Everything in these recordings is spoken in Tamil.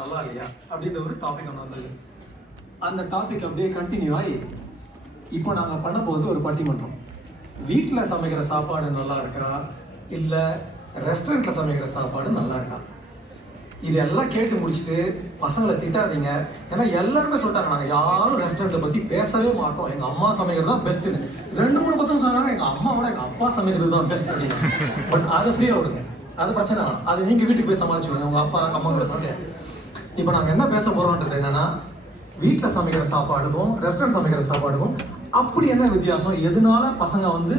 நல்லா இல்லையா அப்படின்ற ஒரு டாபிக் ஒன்று வந்தது. அந்த டாபிக் அப்படியே கண்டினியூ ஆகி இப்போ நாங்கள் பண்ண போகிறது ஒரு பட்டிமன்றம். வீட்டில் சமைக்கிற சாப்பாடு நல்லா இருக்கா, இல்லை ரெஸ்டாரண்ட்டில் சமைக்கிற சாப்பாடு நல்லா இருக்கா? இதெல்லாம் கேட்டு முடிச்சுட்டு பசங்களை திட்டாதீங்க. ஏன்னா எல்லாருமே சொல்லிட்டாங்க நாங்கள் யாரும் ரெஸ்டாரண்ட்டை பற்றி பேசவே மாட்டோம், எங்கள் அம்மா சமைக்கிறது தான் பெஸ்ட்டுன்னு. 2-3 பசங்க சொன்னாங்க எங்கள் அம்மாவோட எங்கள் அப்பா சமைக்கிறது தான் பெஸ்ட் அப்படின்னு. பட் அதை ஃப்ரீயாக விடுங்க, அது பிரச்சனை வேணாம். அது நீங்கள் வீட்டுக்கு போய் சமாளிச்சுடுங்க உங்கள் அப்பா அம்மா கூட சமைக்க. இப்போ நாங்கள் என்ன பேச போகிறோன்றது என்னென்னா, வீட்டில் சமைக்கிற சாப்பாடுக்கும் ரெஸ்டாரண்ட் சமைக்கிற சாப்பாடுக்கும் அப்படி என்ன வித்தியாசம், எதனால பசங்க வந்து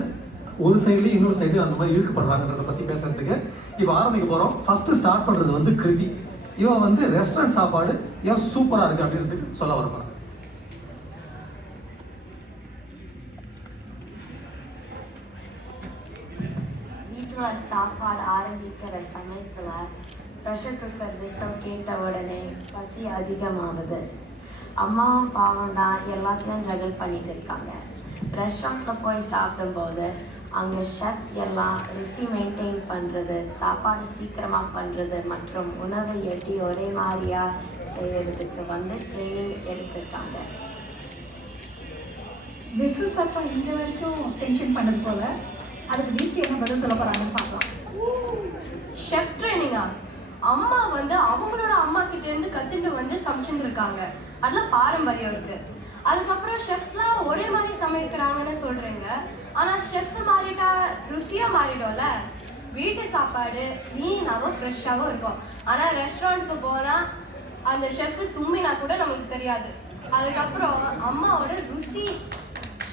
ஒரு சைட்லேயும் இன்னொரு சைடு அந்த மாதிரி இழுக்கப்படுறாங்கன்றதை பற்றி பேசுறதுக்கு இப்போ ஆரம்பிக்க போகிறோம். ஃபஸ்ட்டு ஸ்டார்ட் பண்ணுறது வந்து கிருதி. இவன் வந்து ரெஸ்டாரண்ட் சாப்பாடு ஏன் சூப்பராக இருக்குது அப்படின்றதுக்கு சொல்ல வரப்போகிறான். வீட்டில் சாப்பாடு ஆரம்பிக்கிற சமயத்தில் ப்ரெஷர் குக்கர் விசில் கேட்ட உடனே பசி அதிகமாகுது. அம்மாவும் பாவம் தான் எல்லாத்தையும் ஜகல் பண்ணிட்டு இருக்காங்க. ரெஸ்டாரண்ட்டில் போய் சாப்பிடும்போது அங்கே ஷெஃப் எல்லாம் ருசி மெயின்டைன் பண்ணுறது, சாப்பாடு சீக்கிரமாக பண்ணுறது மற்றும் உணவை எட்டி ஒரே மாதிரியாக செய்கிறதுக்கு வந்து ட்ரைனிங் எடுத்திருக்காங்க. விசில் சத்தம் இங்கே வரைக்கும் டென்ஷன் பண்ணது போல, அதுக்கு தீப்தி என்ன பதில் சொல்ல போகிறாங்கன்னு பார்க்கலாம். ஷெஃப் ட்ரைனிங்கா? அம்மா வந்து அவங்களோட அம்மா கிட்டேருந்து கற்றுட்டு வந்து சமைச்சுட்டு இருக்காங்க, அதில் பாரம்பரியம் இருக்குது. அதுக்கப்புறம் ஷெஃப்ஸ்லாம் ஒரே மாதிரி சமைக்கிறாங்கன்னு சொல்கிறீங்க, ஆனால் ஷெஃப் மாறிட்டா ருசியாக மாறிடும்ல. வீட்டு சாப்பாடு க்ளீனாகவும் ஃப்ரெஷ்ஷாகவும் இருக்கும், ஆனால் ரெஸ்டாரண்ட்டுக்கு போனால் அந்த ஷெஃப் தும்பினா கூட நமக்கு தெரியாது. அதுக்கப்புறம் அம்மாவோட ருசி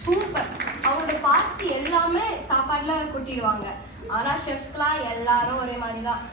சூப்பர், அவங்களோட பாஸ்தி எல்லாமே சாப்பாடில் கொட்டிடுவாங்க. ஆனால் ஷெஃப்ஸ்க்கெலாம் எல்லாரும் ஒரே மாதிரி தான்.